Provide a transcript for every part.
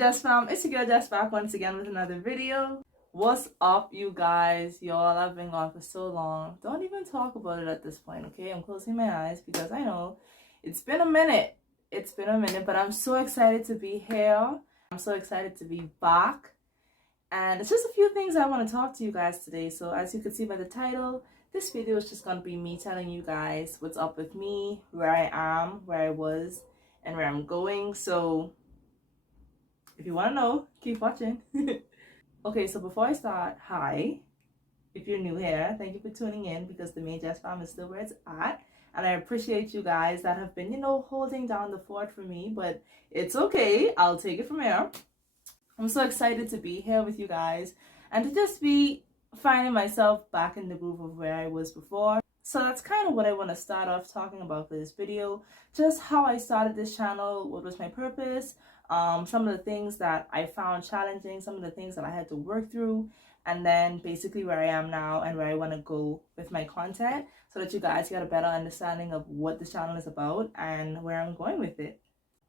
TheManeJess fam, it's your girl Jess back once again with another video. What's up, you guys? Y'all, I've been gone for so long. Don't even talk about it at this point, okay? I'm closing my eyes because I know it's been a minute. It's been a minute, but I'm so excited to be here. I'm so excited to be back. And it's just a few things I want to talk to you guys today. So as you can see by the title, this video is just going to be me telling you guys what's up with me, where I am, where I was, and where I'm going. So if you want to know, keep watching. Okay, so before I start, hi. If you're new here, thank you for tuning in because TheManeJess fam is still where it's at. And I appreciate you guys that have been, holding down the fort for me, but it's okay. I'll take it from here. I'm so excited to be here with you guys and to just be finding myself back in the groove of where I was before. So that's kind of what I want to start off talking about for this video. Just how I started this channel, what was my purpose, some of the things that I found challenging, some of the things that I had to work through, and then basically where I am now and where I want to go with my content so that you guys get a better understanding of what this channel is about and where I'm going with it.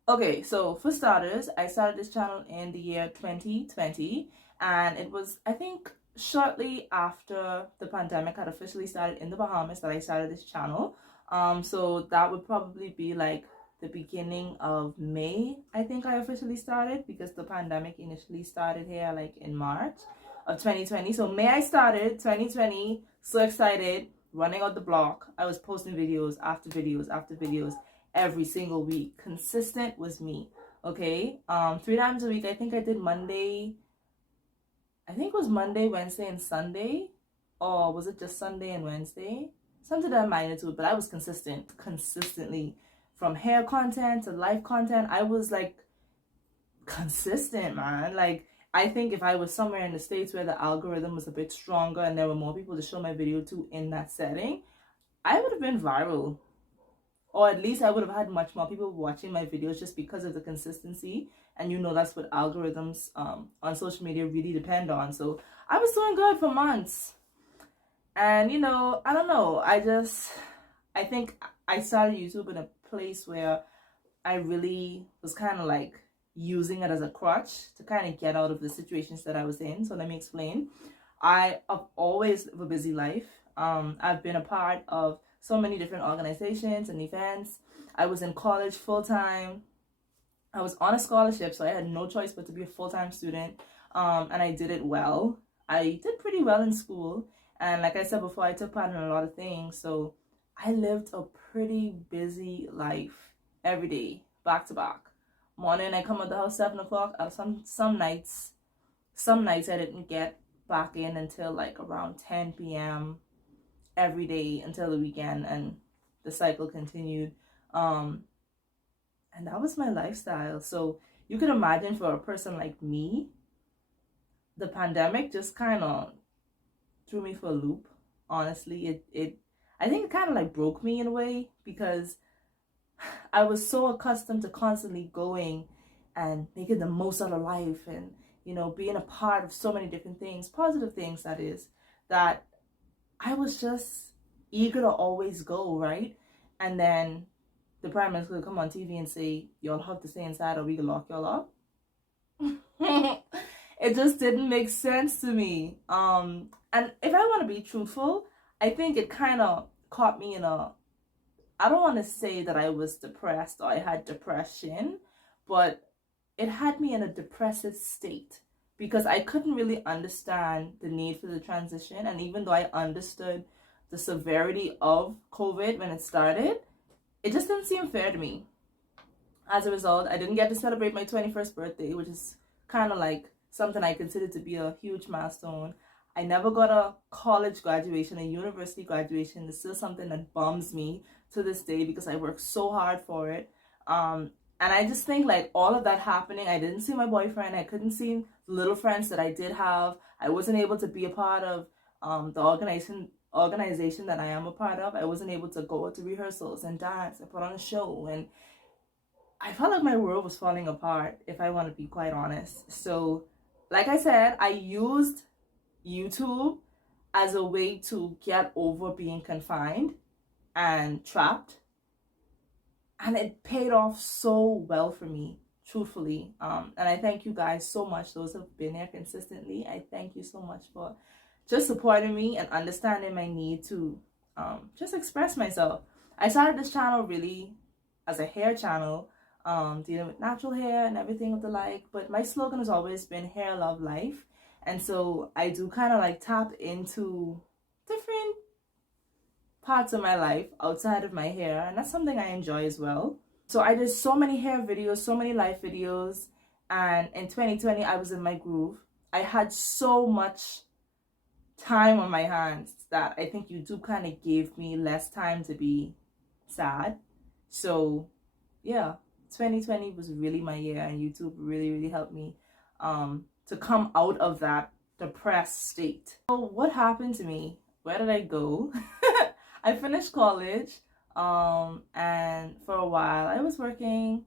Okay, so for starters, I started this channel in the year 2020, and it was, I think, shortly after the pandemic had officially started in the Bahamas that I started this channel. So that would probably be like the beginning of May, I think I officially started, because the pandemic initially started here like in March of 2020. So May I started, 2020, so excited, running out the block. I was posting videos after videos after videos every single week. Consistent was me. Okay, 3 times a week. I think I did Monday, I think it was Monday, Wednesday, and Sunday, or was it just Sunday and Wednesday? Something that magnitude, but I was consistently, from hair content to life content. I was like consistent, man. Like, I think if I was somewhere in the States where the algorithm was a bit stronger and there were more people to show my video to in that setting, I would have been viral. Or at least I would have had much more people watching my videos just because of the consistency. And that's what algorithms on social media really depend on. So I was doing good for months. And, I don't know. I think I started YouTube in a place where I really was kind of like using it as a crutch to kind of get out of the situations that I was in. So let me explain. I've always lived a busy life. I've been a part of so many different organizations and events. I was in college full-time. I was on a scholarship, so I had no choice but to be a full-time student. And I did it well. I did pretty well in school. And like I said before, I took part in a lot of things. So I lived a pretty busy life every day, back to back. Morning, I come out the house 7 o'clock. Some nights I didn't get back in until like around 10 p.m. every day until the weekend, and the cycle continued. And that was my lifestyle. So you could imagine, for a person like me, the pandemic just kind of threw me for a loop. Honestly, I think it kind of like broke me in a way, because I was so accustomed to constantly going and making the most out of life and, being a part of so many different things, positive things that is, that I was just eager to always go, right? And then the prime minister would come on TV and say, y'all have to stay inside or we can lock y'all up. It just didn't make sense to me. And if I want to be truthful, I think it kind of caught me in I don't want to say that I was depressed or I had depression, but it had me in a depressive state because I couldn't really understand the need for the transition. And even though I understood the severity of COVID when it started, it just didn't seem fair to me. As a result, I didn't get to celebrate my 21st birthday, which is kind of like something I consider to be a huge milestone. I never got a college graduation, a university graduation. It's still something that bums me to this day because I worked so hard for it. And I just think, like, all of that happening, I didn't see my boyfriend. I couldn't see the little friends that I did have. I wasn't able to be a part of the organization that I am a part of. I wasn't able to go to rehearsals and dance and put on a show. And I felt like my world was falling apart, if I want to be quite honest. So, like I said, I used YouTube as a way to get over being confined and trapped. And it paid off so well for me. truthfully. And I thank you guys so much, those who have been here consistently. I thank you so much for just supporting me and understanding my need to just express myself. I started this channel really as a hair channel, dealing with natural hair and everything of the like, but my slogan has always been hair, love, life. And so I do kind of like tap into different parts of my life outside of my hair, and that's something I enjoy as well. So I did so many hair videos, so many life videos, and in 2020 I was in my groove. I had so much time on my hands that I think YouTube kind of gave me less time to be sad. So yeah, 2020 was really my year, and YouTube really helped me to come out of that depressed state. So what happened to me? Where did I go? I finished college, and for a while I was working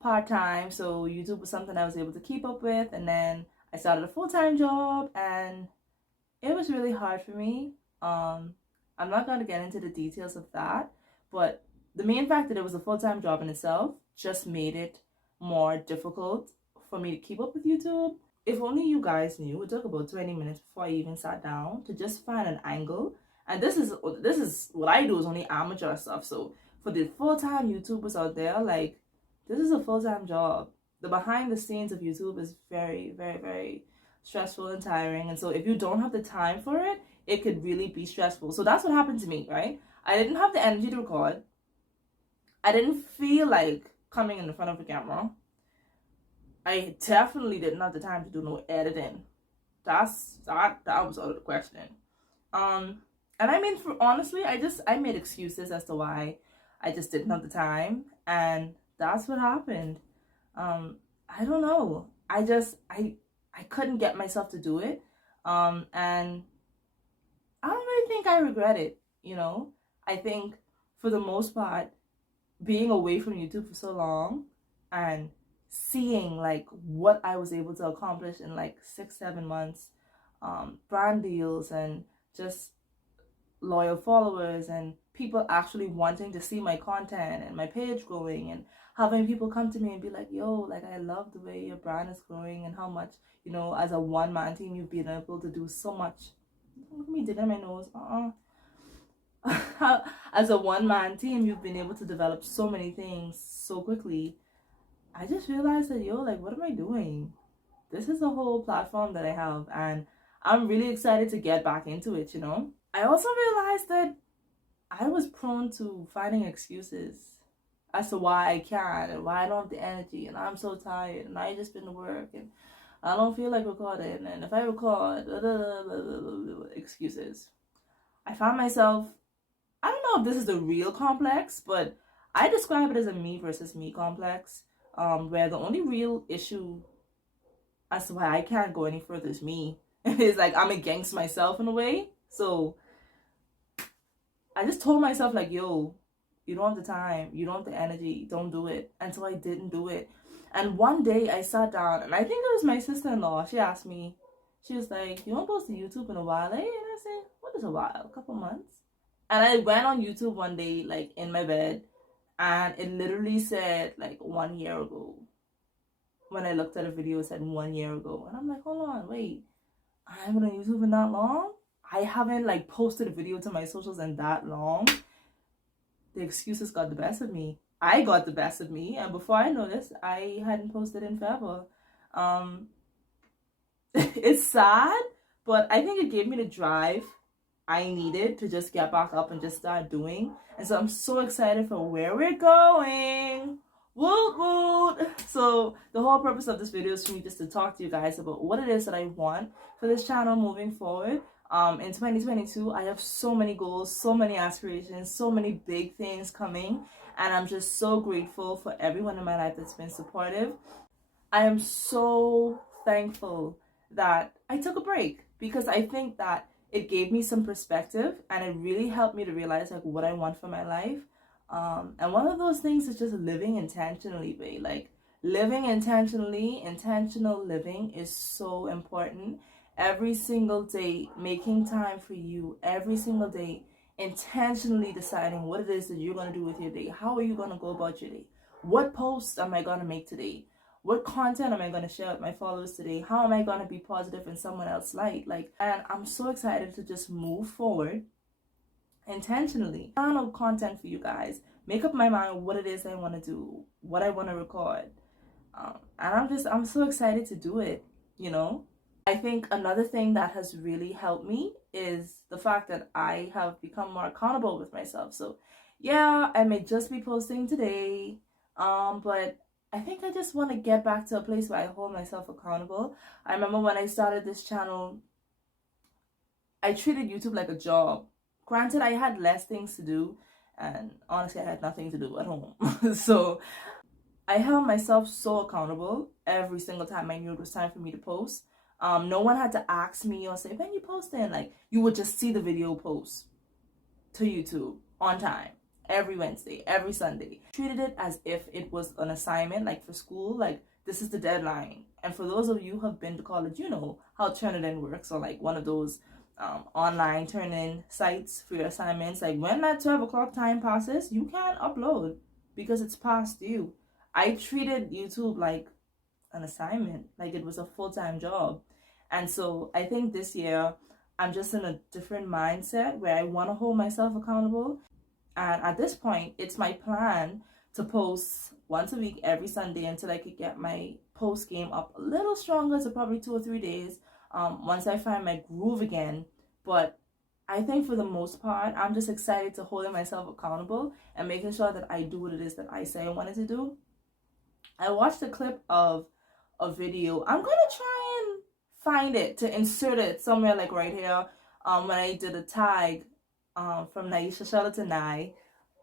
part-time, so YouTube was something I was able to keep up with, and then I started a full-time job, and it was really hard for me. I'm not going to get into the details of that, but the main fact that it was a full-time job in itself just made it more difficult for me to keep up with YouTube. If only you guys knew, it took about 20 minutes before I even sat down to just find an angle. And this is what I do, is only amateur stuff. So for the full-time YouTubers out there, like, this is a full-time job. The behind the scenes of YouTube is very stressful and tiring. And so if you don't have the time for it, it could really be stressful. So that's what happened to me, right? I didn't have the energy to record. I didn't feel like coming in front of a camera. I definitely didn't have the time to do no editing. That was out of the question. And I mean, for honestly, I made excuses as to why I just didn't have the time, and that's what happened. I don't know. I couldn't get myself to do it. And I don't really think I regret it, you know? I think for the most part, being away from YouTube for so long and seeing like what I was able to accomplish in like 6-7 months, brand deals and just loyal followers and people actually wanting to see my content and my page growing, and having people come to me and be like, yo, like, I love the way your brand is growing and how much, you know, as a one-man team you've been able to do so much. Look at me digging my nose. As a one-man team you've been able to develop so many things so quickly. I just realized that, yo, like, what am I doing? This is a whole platform that I have, and I'm really excited to get back into it, you know? I also realized that I was prone to finding excuses as to why I can't and why I don't have the energy, and I'm so tired, and I just been to work, and I don't feel like recording, and if I record, excuses. I found myself, I don't know if this is the real complex, but I describe it as a me versus me complex, where the only real issue as to why I can't go any further is me. It's like I'm against myself in a way. So I just told myself, like, yo, you don't have the time, you don't have the energy, don't do it. And so I didn't do it. And one day I sat down, and I think it was my sister-in-law. She asked me, she was like, you don't post to YouTube in a while, eh? And I said, what is a while? A couple months? And I went on YouTube one day, like, in my bed, and it literally said, like, 1 year ago. When I looked at a video, it said 1 year ago. And I'm like, hold on, wait, I haven't been on YouTube in that long? I haven't, like, posted a video to my socials in that long? The excuses got the best of me. I got the best of me, and before I noticed, I hadn't posted in forever. It's sad, but I think it gave me the drive I needed to just get back up and just start doing. And so I'm so excited for where we're going. Woot woot! So the whole purpose of this video is for me just to talk to you guys about what it is that I want for this channel moving forward. In 2022, I have so many goals, so many aspirations, so many big things coming, and I'm just so grateful for everyone in my life that's been supportive. I am so thankful that I took a break, because I think that it gave me some perspective, and it really helped me to realize, like, what I want for my life. And one of those things is just living intentionally, babe. Like, living intentionally, intentional living is so important. Every single day, making time for you, every single day, intentionally deciding what it is that you're going to do with your day. How are you going to go about your day? What post am I going to make today? what content am I going to share with my followers today? How am I going to be positive in someone else's light? Like, and I'm so excited to just move forward intentionally. Plan out content for you guys. Make up my mind what it is I want to do, what I want to record. And I'm so excited to do it, you know? I think another thing that has really helped me is the fact that I have become more accountable with myself. So yeah, I may just be posting today, but I think I just want to get back to a place where I hold myself accountable. I remember when I started this channel, I treated YouTube like a job. Granted, I had less things to do, and honestly, I had nothing to do at home. So I held myself so accountable every single time I knew it was time for me to post. No one had to ask me or say, when you posting? Like, you would just see the video post to YouTube on time, every Wednesday, every Sunday. Treated it as if it was an assignment, like for school, like this is the deadline. And for those of you who have been to college, you know how Turnitin works, or like one of those online Turnitin sites for your assignments. Like when that 12 o'clock time passes, you can't upload because it's past due. I treated YouTube like an assignment, like it was a full-time job. And so I think this year I'm just in a different mindset where I want to hold myself accountable. And at this point, it's my plan to post once a week every Sunday until I could get my post game up a little stronger, so probably 2 or 3 days, once I find my groove again. But I think for the most part, I'm just excited to holding myself accountable and making sure that I do what it is that I say I wanted to do. I watched a clip of a video. I'm gonna try and find it to insert it somewhere, like right here. When I did a tag from Naisha, shout out to Nai,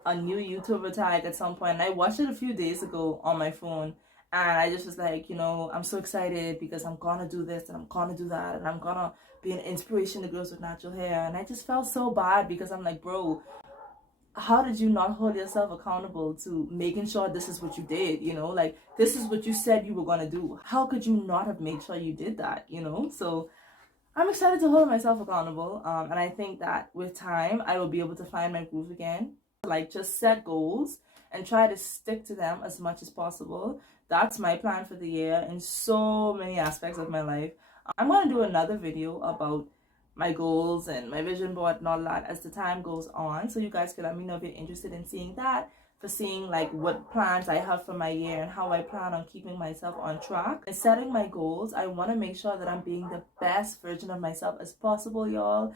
a new YouTuber tag at some point, and I watched it a few days ago on my phone, and I just was like, you know, I'm so excited because I'm gonna do this and I'm gonna do that, and I'm gonna be an inspiration to girls with natural hair. And I just felt so bad because I'm like, bro, how did you not hold yourself accountable to making sure this is what you did? You know, like this is what you said you were gonna do. How could you not have made sure you did that? You know, so I'm excited to hold myself accountable, and I think that with time I will be able to find my groove again. Like, just set goals and try to stick to them as much as possible. That's my plan for the year in so many aspects of my life. I'm going to do another video about my goals and my vision board and all that as the time goes on, so you guys can let me know if you're interested in seeing that, for seeing like what plans I have for my year and how I plan on keeping myself on track. And setting my goals, I want to make sure that I'm being the best version of myself as possible, y'all.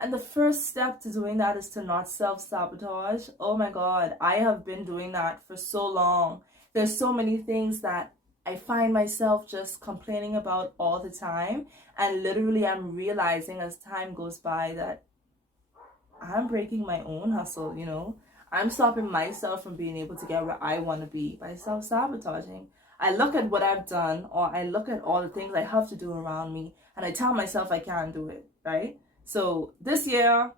And the first step to doing that is to not self-sabotage. Oh my God, I have been doing that for so long. There's so many things that I find myself just complaining about all the time. And literally I'm realizing as time goes by that I'm breaking my own hustle, you know. I'm stopping myself from being able to get where I want to be by self-sabotaging. I look at what I've done, or I look at all the things I have to do around me, and I tell myself I can't do it, right? So this year,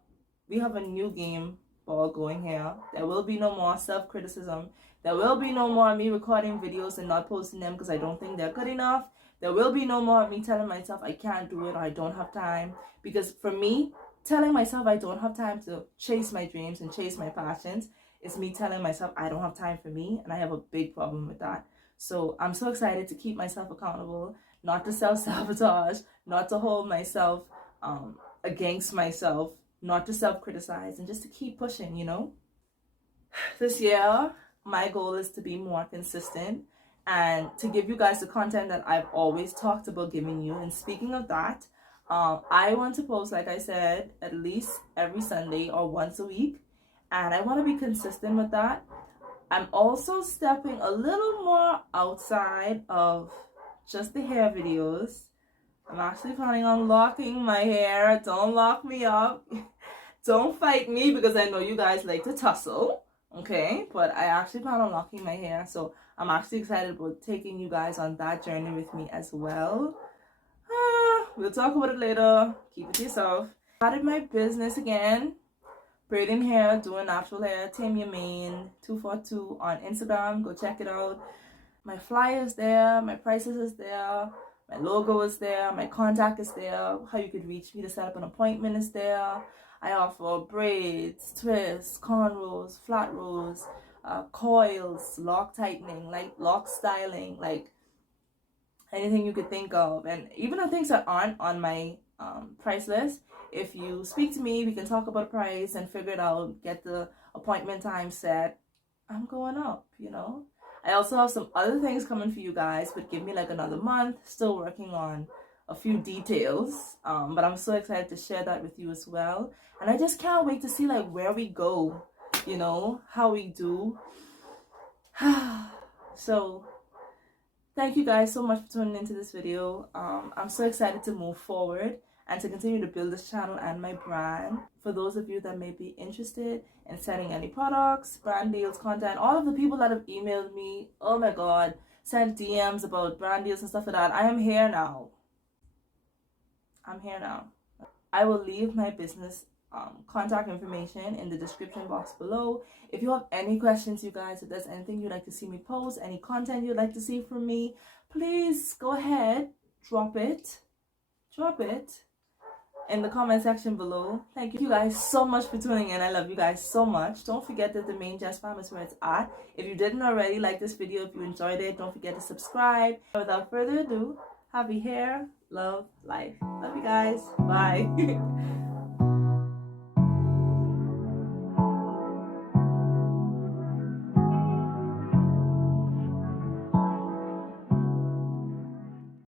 we have a new game ball going here. There will be no more self-criticism. There will be no more me recording videos and not posting them because I don't think they're good enough. There will be no more of me telling myself I can't do it or I don't have time. Because for me, telling myself I don't have time to chase my dreams and chase my passions is me telling myself I don't have time for me, and I have a big problem with that. So I'm so excited to keep myself accountable, not to self-sabotage, not to hold myself against myself, not to self-criticize, and just to keep pushing, you know. This year, my goal is to be more consistent and to give you guys the content that I've always talked about giving you. And speaking of that, I want to post, like I said, at least every Sunday or once a week, and I want to be consistent with that. I'm also stepping a little more outside of just the hair videos. I'm actually planning on locking my hair. Don't lock me up. Don't fight me because I know you guys like to tussle, okay? But I actually plan on locking my hair, so I'm actually excited about taking you guys on that journey with me as well. We'll talk about it later. Keep it to yourself. Started my business again. Braiding hair, doing natural hair. TheManeJess242 on Instagram. Go check it out. My flyer is there. My prices is there. My logo is there. My contact is there. How you could reach me to set up an appointment is there. I offer braids, twists, cornrows, flat rows, coils, lock tightening, like lock styling, like anything you could think of, and even the things that aren't on my price list. If you speak to me, we can talk about price and figure it out, get the appointment time set. I'm going up, you know. I also have some other things coming for you guys, but give me like another month. Still working on a few details, but I'm so excited to share that with you as well. And I just can't wait to see like where we go, you know, how we do. So thank you guys so much for tuning into this video. I'm so excited to move forward and to continue to build this channel and my brand. For those of you that may be interested in setting any products, brand deals, content, all of the people that have emailed me, oh my god, sent DMs about brand deals and stuff like that, I am here now. I'm here now. I will leave my business contact information in the description box below. If you have any questions, you guys, if there's anything you'd like to see me post, any content you'd like to see from me, please go ahead, drop it in the comment section below. Thank you guys so much for tuning in. I love you guys so much. Don't forget that the main Jess fam is where it's at. If you didn't already, like this video. If you enjoyed it, don't forget to subscribe. Without further ado, happy hair, love, life. Love you guys. Bye.